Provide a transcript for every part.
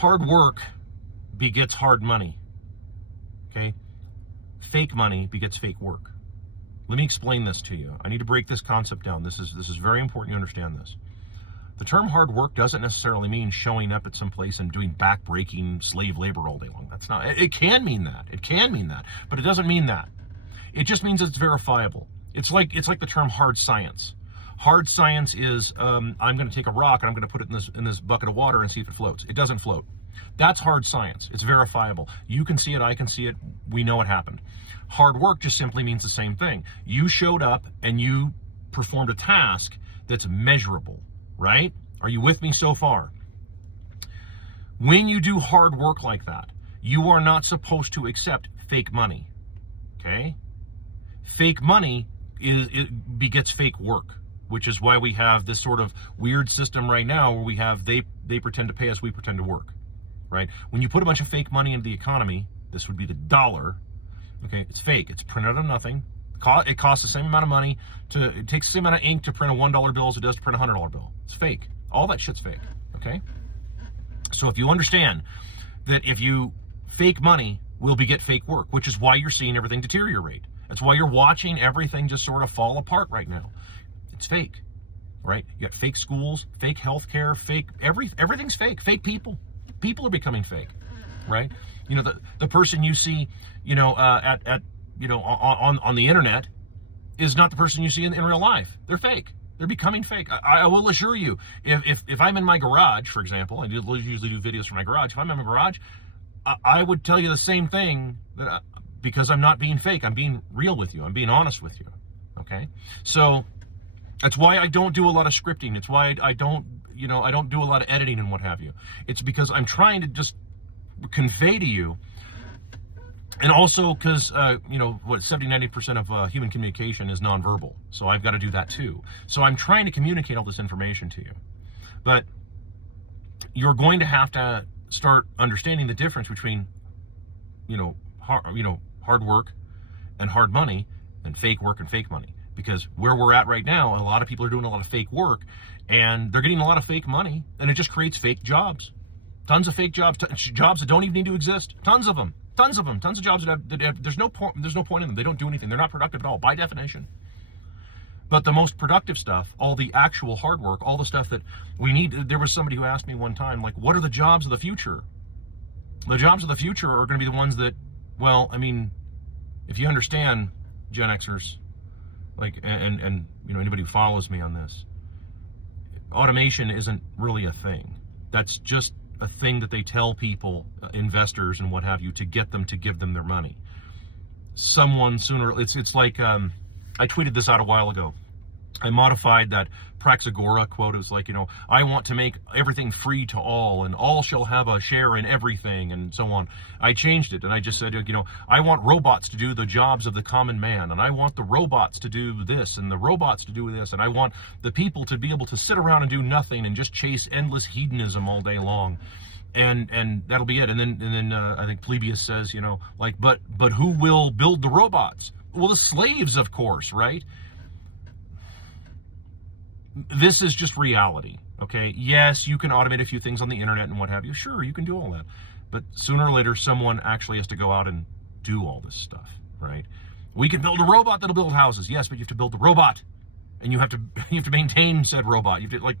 hard work begets hard money. Okay? Fake money begets fake work. Let me explain this to you. I need to break this concept down. This is very important you understand this. The term hard work doesn't necessarily mean showing up at some place and doing back-breaking slave labor all day long. That's not, it can mean that. It can mean that, but it doesn't mean that. It just means it's verifiable. It's like the term hard science. Hard science is, I'm going to take a rock and I'm going to put it in this bucket of water and see if it floats. It doesn't float. That's hard science. It's verifiable. You can see it, I can see it, we know it happened. Hard work just simply means the same thing. You showed up and you performed a task that's measurable, right? Are you with me so far? When you do hard work like that, you are not supposed to accept fake money, okay? Fake money it begets fake work, which is why we have this sort of weird system right now where we have they pretend to pay us, we pretend to work. Right? When you put a bunch of fake money into the economy, this would be the dollar, okay, it's fake. It's printed out of nothing. It costs the same amount of money it takes the same amount of ink to print a $1 bill as it does to print a $100 bill. It's fake. All that shit's fake, okay? So if you understand that if you fake money will beget fake work, which is why you're seeing everything deteriorate. That's why you're watching everything just sort of fall apart right now. It's fake, right? You got fake schools, fake healthcare, everything's fake. Fake people. People are becoming fake, right? You know, the person you see, you know, on the internet is not the person you see in real life. They're fake. They're becoming fake. I will assure you, if I'm in my garage, for example, I usually do videos from my garage. If I'm in my garage, I would tell you the same thing because I'm not being fake. I'm being real with you. I'm being honest with you. Okay, so that's why I don't do a lot of scripting. It's why I don't do a lot of editing and what have you. It's because I'm trying to just convey to you, and also because, 70-90% of human communication is nonverbal. So I've got to do that too. So I'm trying to communicate all this information to you. But you're going to have to start understanding the difference between, hard work and hard money and fake work and fake money. Because where we're at right now, a lot of people are doing a lot of fake work and they're getting a lot of fake money, and it just creates fake jobs. Tons of fake jobs, jobs that don't even need to exist. Tons of them. Tons of jobs that have there's no point in them. They don't do anything. They're not productive at all by definition. But the most productive stuff, all the actual hard work, all the stuff that we need. There was somebody who asked me one time, like, what are the jobs of the future? The jobs of the future are going to be the ones that, well, I mean, if you understand, Gen Xers, like, and anybody who follows me on this, automation isn't really a thing. That's just a thing that they tell people, investors and what have you, to get them to give them their money. Someone sooner, it's like, I tweeted this out a while ago. I modified that Praxagora quote. It was like, I want to make everything free to all, and all shall have a share in everything, and so on. I changed it, and I just said, I want robots to do the jobs of the common man, and I want the robots to do this, and the robots to do this, and I want the people to be able to sit around and do nothing and just chase endless hedonism all day long. And that'll be it. And then I think Polybius says, but who will build the robots? Well, the slaves, of course, right? This is just reality, okay? Yes, you can automate a few things on the internet and what have you. Sure, you can do all that. But sooner or later, someone actually has to go out and do all this stuff, right? We can build a robot that'll build houses. Yes, but you have to build the robot. And you have to maintain said robot. You have to,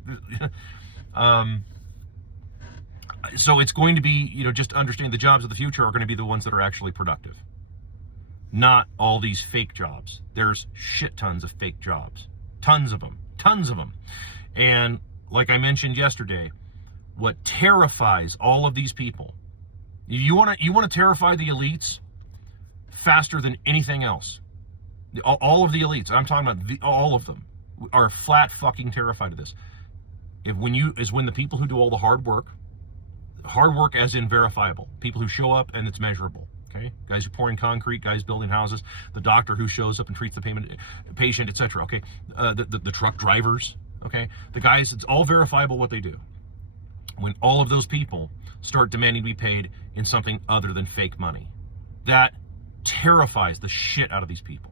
so it's going to be, just understand the jobs of the future are going to be the ones that are actually productive. Not all these fake jobs. There's shit tons of fake jobs. Tons of them. And like I mentioned yesterday, what terrifies all of these people, you want to terrify the elites faster than anything else. All of the elites, I'm talking about all of them, are flat fucking terrified of this. When the people who do all the hard work as in verifiable, people who show up and it's measurable. Okay, guys who pouring concrete, guys building houses, the doctor who shows up and treats the patient, etc. Okay, the truck drivers. Okay, the guys, it's all verifiable what they do. When all of those people start demanding to be paid in something other than fake money, that terrifies the shit out of these people,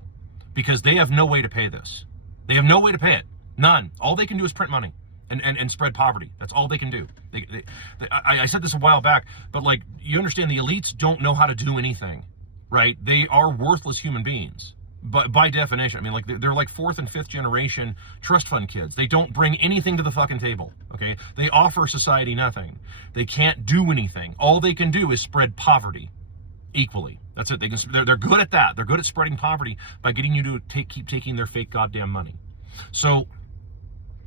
because they have no way to pay this. They have no way to pay it. None. All they can do is print money. and spread poverty. That's all they can do. I said this a while back, but like, you understand, the elites don't know how to do anything, right? They are worthless human beings. But by definition, I mean, like, they're like fourth and fifth generation trust fund kids. They don't bring anything to the fucking table, okay? They offer society nothing. They can't do anything. All they can do is spread poverty equally. That's it. They're good at that. They're good at spreading poverty by getting you to keep taking their fake goddamn money. So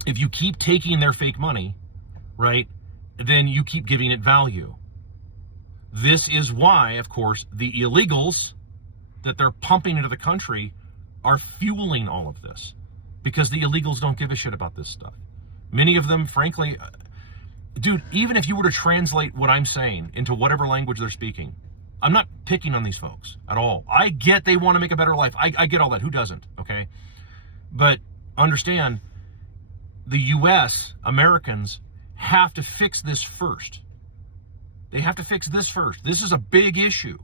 if you keep taking their fake money, right, then you keep giving it value. This is why, of course, the illegals that they're pumping into the country are fueling all of this, because the illegals don't give a shit about this stuff. Many of them, frankly, dude, even if you were to translate what I'm saying into whatever language they're speaking, I'm not picking on these folks at all. I get they want to make a better life. I get all that. Who doesn't? Okay. But understand, the U.S., Americans, have to fix this first. They have to fix this first. This is a big issue.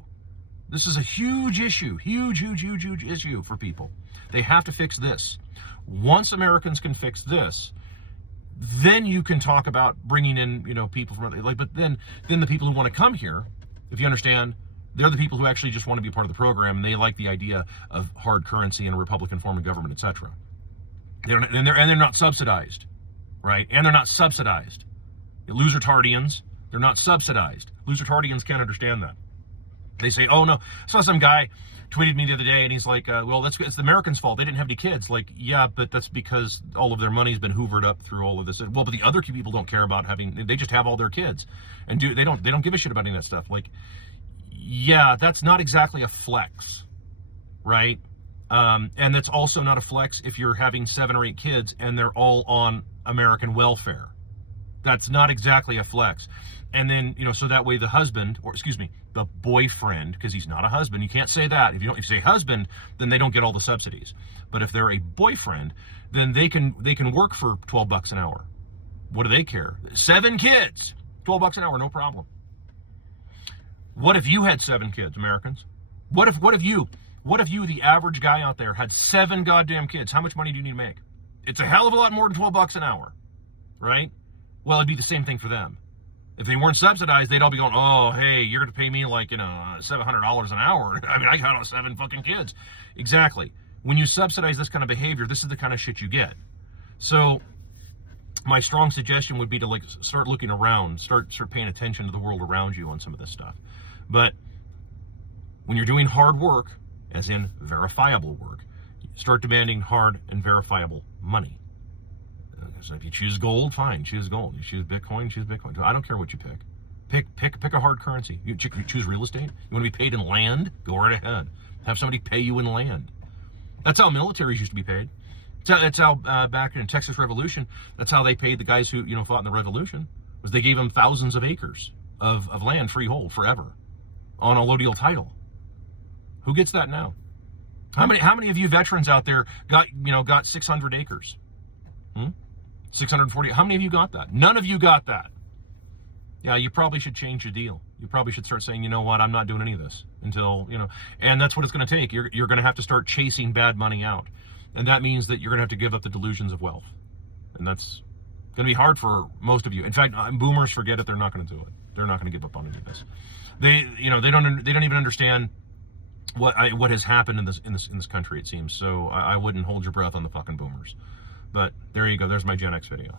This is a huge issue, huge issue for people. They have to fix this. Once Americans can fix this, then you can talk about bringing in, people from other, but then the people who want to come here, if you understand, they're the people who actually just want to be part of the program, and they like the idea of hard currency and a Republican form of government, etc. And they're not subsidized, right? And they're not subsidized. Loser-tardians, they're not subsidized. Loser-tardians can't understand that. They say, oh no, I saw some guy tweeted me the other day, and he's like, well, it's the Americans' fault. They didn't have any kids. Like, yeah, but that's because all of their money's been hoovered up through all of this. Well, but the other people don't care about having, they just have all their kids. And they don't give a shit about any of that stuff. Like, yeah, that's not exactly a flex, right? And that's also not a flex if you're having 7 or 8 kids and they're all on American welfare. That's not exactly a flex. And then, so that way the husband, or excuse me, the boyfriend, because he's not a husband, you can't say that. If you say husband, then they don't get all the subsidies. But if they're a boyfriend, then they can work for $12 an hour. What do they care? 7 kids, $12 an hour, no problem. What if you had 7 kids, Americans? What if you, the average guy out there, had 7 goddamn kids? How much money do you need to make? It's a hell of a lot more than $12 an hour, right? Well, it'd be the same thing for them. If they weren't subsidized, they'd all be going, oh, hey, you're going to pay me like, $700 an hour. I mean, I got 7 fucking kids. Exactly. When you subsidize this kind of behavior, this is the kind of shit you get. So my strong suggestion would be to start looking around, start paying attention to the world around you on some of this stuff. But when you're doing hard work, as in verifiable work, start demanding hard and verifiable money. So if you choose gold, fine, choose gold. You choose Bitcoin, choose Bitcoin. I don't care what you pick. Pick a hard currency. You choose real estate. You want to be paid in land? Go right ahead. Have somebody pay you in land. That's how militaries used to be paid. That's how back in the Texas Revolution, that's how they paid the guys who fought in the Revolution. Was they gave them thousands of acres of land freehold forever on a allodial title. Who gets that now? How many of you veterans out there got 600 acres? 640. How many of you got that? None of you got that. Yeah, you probably should change your deal. You probably should start saying, you know what, I'm not doing any of this until, and that's what it's going to take. You're going to have to start chasing bad money out. And that means that you're going to have to give up the delusions of wealth. And that's going to be hard for most of you. In fact, boomers, forget it. They're not going to do it. They're not going to give up on any of this. They don't even understand what has happened in this country, it seems. So I wouldn't hold your breath on the fucking boomers. But there you go. There's my Gen X video.